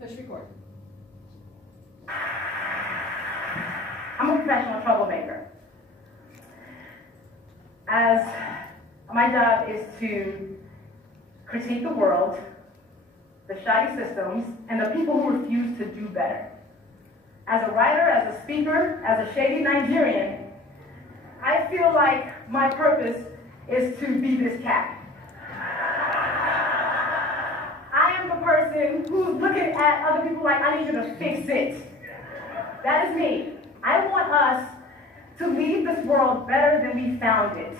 Push record. I'm a professional troublemaker. As my job is to critique the world, the shoddy systems, and the people who refuse to do better. As a writer, as a speaker, as a shady Nigerian, I feel like my purpose is to be this cat. I am the person who's looking at other people like, I need you to fix it. That is me. I want us to leave this world better than we found it.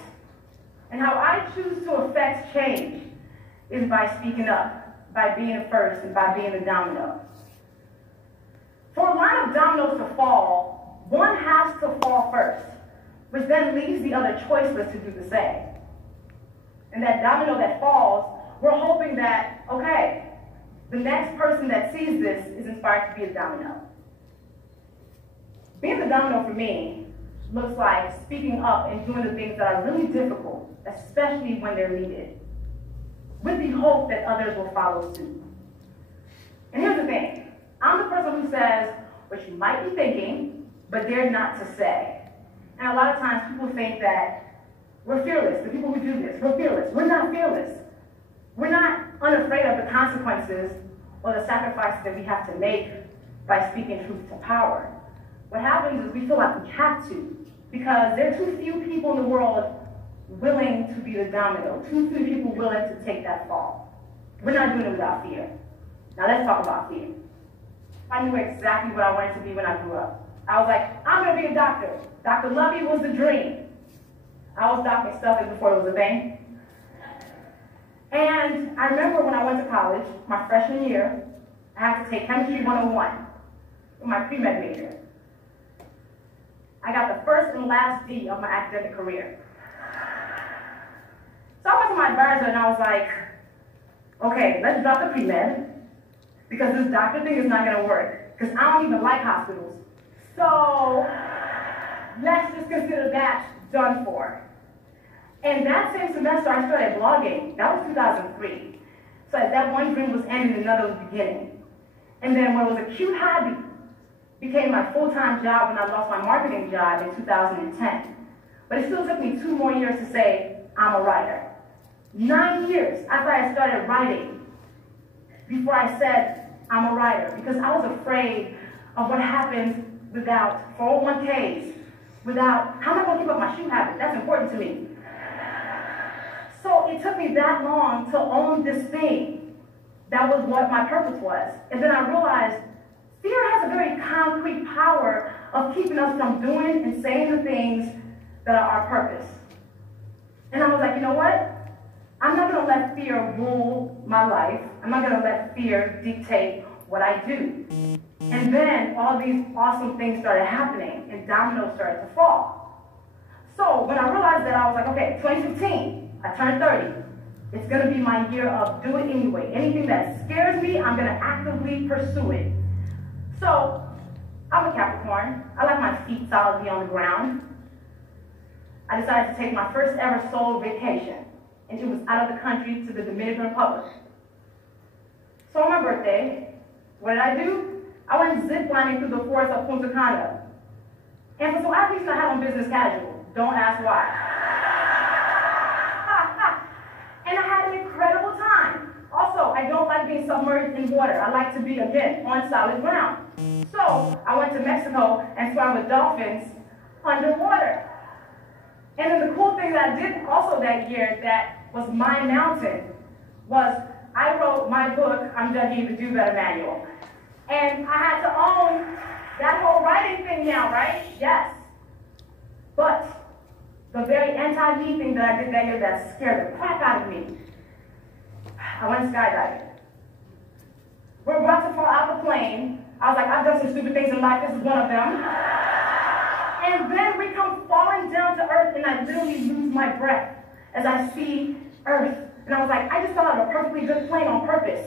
And how I choose to affect change is by speaking up, by being first, and by being a domino. For a line of dominoes to fall, one has to fall first, which then leaves the other choiceless to do the same. And that domino that falls, we're hoping that, okay, the next person that sees this is inspired to be a domino. Being the domino for me looks like speaking up and doing the things that are really difficult, especially when they're needed, with the hope that others will follow suit. And here's the thing. I'm the person who says what you might be thinking, but dare not to say. And a lot of times people think that we're fearless. The people who do this, we're fearless. We're not fearless. We're not unafraid of the consequences or the sacrifices that we have to make by speaking truth to power. What happens is we feel like we have to, because there are too few people in the world willing to be the domino, too few people willing to take that fall. We're not doing it without fear. Now let's talk about fear. I knew exactly what I wanted to be when I grew up. I was like, I'm going to be a doctor. Dr. Lovey was the dream. I was Dr. Stuffing before it was a thing. And I remember when I went to college, my freshman year, I had to take Chemistry 101 for my pre-med major. I got the first and last D of my academic career. So I went to my advisor and I was like, okay, let's drop the pre-med, because this doctor thing is not going to work, because I don't even like hospitals. So let's just consider that done for. And that same semester, I started blogging. That was 2003. So that one dream was ending, another was beginning. And then what was a cute hobby became my full-time job when I lost my marketing job in 2010. But it still took me 2 more years to say, I'm a writer. 9 years after I started writing before I said, I'm a writer, because I was afraid of what happens without 401ks, without, how am I going to keep up my shoe habit? That's important to me. So it took me that long to own this thing. That was what my purpose was. And then I realized fear has a very concrete power of keeping us from doing and saying the things that are our purpose. And I was like, you know what? I'm not going to let fear rule my life. I'm not going to let fear dictate what I do. And then all these awesome things started happening, and dominoes started to fall. So when I realized that, I was like, okay, 2015, I turned 30. It's going to be my year of do it anyway. Anything that scares me, I'm going to actively pursue it. So I'm a Capricorn. I like my feet solidly on the ground. I decided to take my first ever solo vacation, and it was out of the country to the Dominican Republic. So on my birthday, what did I do? I went ziplining through the forest of Punta Cana. And for some odd reason, I had on business casual. Don't ask why. And I had an incredible time. Also, I don't like being submerged in water. I like to be, again, on solid ground. So I went to Mexico and swam with dolphins underwater. And then the cool thing that I did also that year that was my mountain was I wrote my book, I'm Judging You the Do Better Manual. And I had to own that whole writing thing now, right? Yes. But the very anti-me thing that I did that year that scared the crap out of me, I went skydiving. We're about to fall out the plane. I was like, I've done some stupid things in life, this is one of them. And then we come falling down to earth, and I literally lose my breath as I see earth. And I was like, I just fell out of a perfectly good plane on purpose.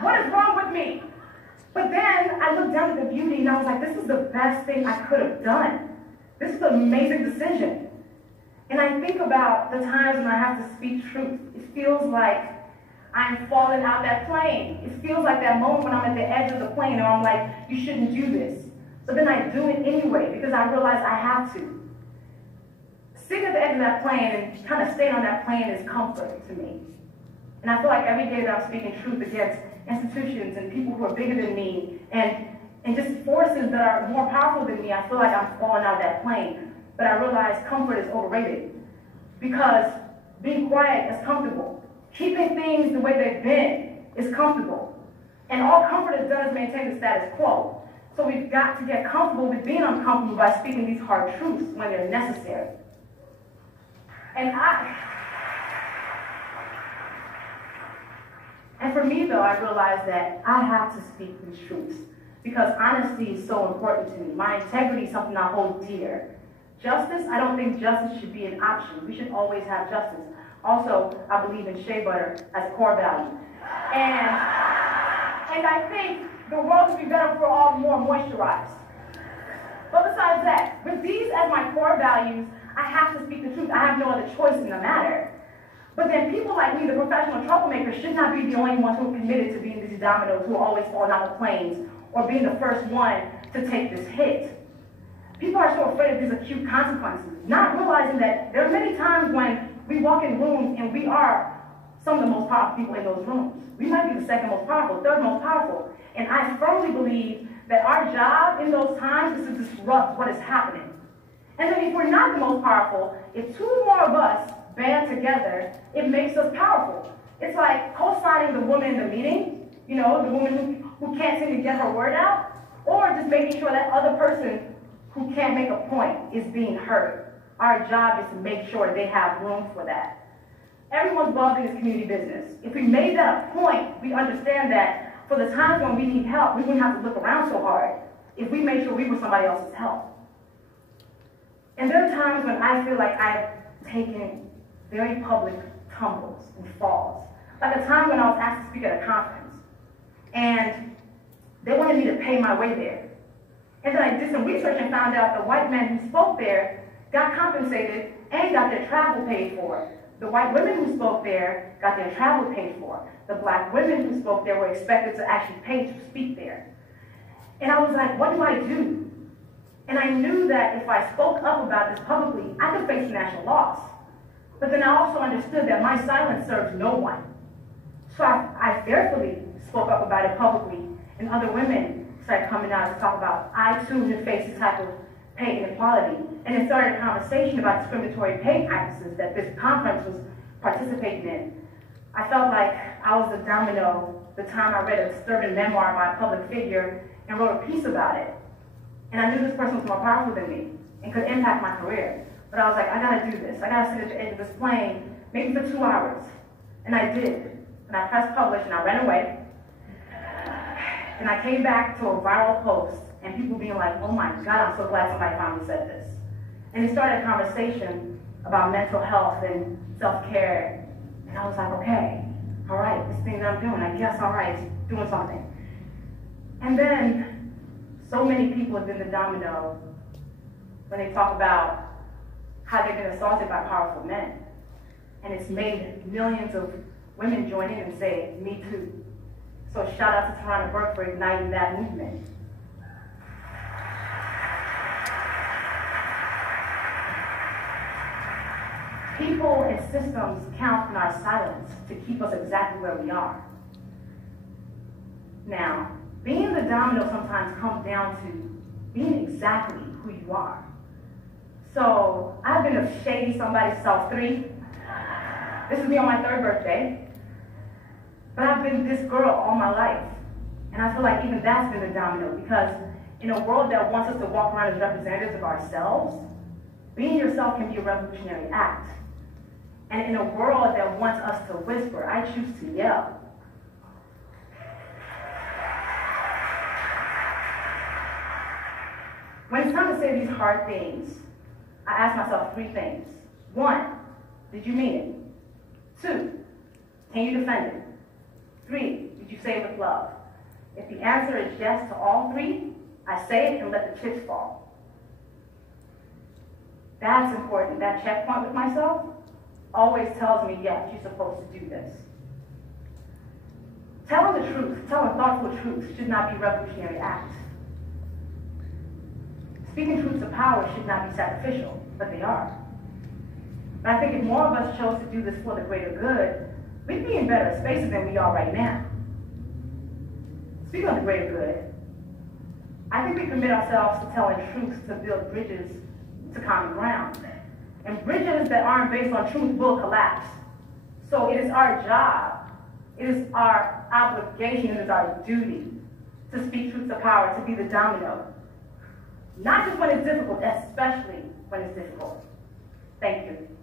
What is wrong with me? But then I looked down at the beauty, and I was like, this is the best thing I could have done. This is an amazing decision. And I think about the times when I have to speak truth. It feels like I'm falling out that plane. It feels like that moment when I'm at the edge of the plane and I'm like, you shouldn't do this. But then I do it anyway because I realize I have to. Sitting at the edge of that plane and kind of staying on that plane is comfort to me. And I feel like every day that I'm speaking truth against institutions and people who are bigger than me and just forces that are more powerful than me, I feel like I'm falling out of that plane. But I realize comfort is overrated because being quiet is comfortable. Keeping things the way they've been is comfortable. And all comfort has done is maintain the status quo. So we've got to get comfortable with being uncomfortable by speaking these hard truths when they're necessary. And for me, though, I realized that I have to speak these truths because honesty is so important to me. My integrity is something I hold dear. Justice, I don't think justice should be an option. We should always have justice. Also, I believe in shea butter as a core value. And I think the world would be better for all more moisturized. But besides that, with these as my core values, I have to speak the truth. I have no other choice in the matter. But then people like me, the professional troublemakers, should not be the only ones who are committed to being these dominoes who are always falling out of planes or being the first one to take this hit. People are so afraid of these acute consequences, not realizing that there are many times when we walk in rooms and we are some of the most powerful people in those rooms. We might be the second most powerful, third most powerful. And I firmly believe that our job in those times is to disrupt what is happening. And then if we're not the most powerful, if two more of us band together, it makes us powerful. It's like co-signing the woman in the meeting, you know, the woman who can't seem to get her word out, or just making sure that other person who can't make a point is being heard. Our job is to make sure they have room for that. Everyone's well-being is community business. If we made that a point, we understand that for the times when we need help, we wouldn't have to look around so hard if we made sure we were somebody else's help. And there are times when I feel like I've taken very public tumbles and falls. Like a time when I was asked to speak at a conference, and they wanted me to pay my way there. And then I did some research and found out the white men who spoke there got compensated and got their travel paid for. The white women who spoke there got their travel paid for. The black women who spoke there were expected to actually pay to speak there. And I was like, what do I do? And I knew that if I spoke up about this publicly, I could face national loss. But then I also understood that my silence serves no one. So I fearfully spoke up about it publicly, and other women started coming out to talk about, I too have faced this type of pay inequality. And it started a conversation about discriminatory pay practices that this conference was participating in. I felt like I was the domino the time I read a disturbing memoir by a public figure and wrote a piece about it. And I knew this person was more powerful than me and could impact my career. But I was like, I gotta do this. I gotta sit at the edge of this plane, maybe for 2 hours. And I did. And I pressed publish and I ran away. And I came back to a viral post and people being like, oh my God, I'm so glad somebody finally said this. And it started a conversation about mental health and self-care. And I was like, okay, all right, this thing that I'm doing, I guess, all right, it's doing something. And then so many people have been the domino when they talk about how they've been assaulted by powerful men. And it's made millions of women join in and say, me too. So shout out to Tarana Burke for igniting that movement. People and systems count on our silence to keep us exactly where we are. Now, being the domino sometimes comes down to being exactly who you are. So, I've been a shady somebody self 3. This is me on my 3rd birthday. But I've been this girl all my life. And I feel like even that's been a domino because in a world that wants us to walk around as representatives of ourselves, being yourself can be a revolutionary act. And in a world that wants us to whisper, I choose to yell. When it's time to say these hard things, I ask myself 3 things. 1, did you mean it? 2, can you defend it? 3, did you say it with love? If the answer is yes to all 3, I say it and let the chips fall. That's important. That checkpoint with myself always tells me, yes, you're supposed to do this. Telling the truth, telling thoughtful truth should not be a revolutionary act. Speaking truths of power should not be sacrificial, but they are. But I think if more of us chose to do this for the greater good, we'd be in better spaces than we are right now. Speaking of the greater good, I think we commit ourselves to telling truths to build bridges to common ground. And bridges that aren't based on truth will collapse. So it is our job, it is our obligation, it is our duty to speak truths of power, to be the domino. Not just when it's difficult, especially when it's difficult. Thank you.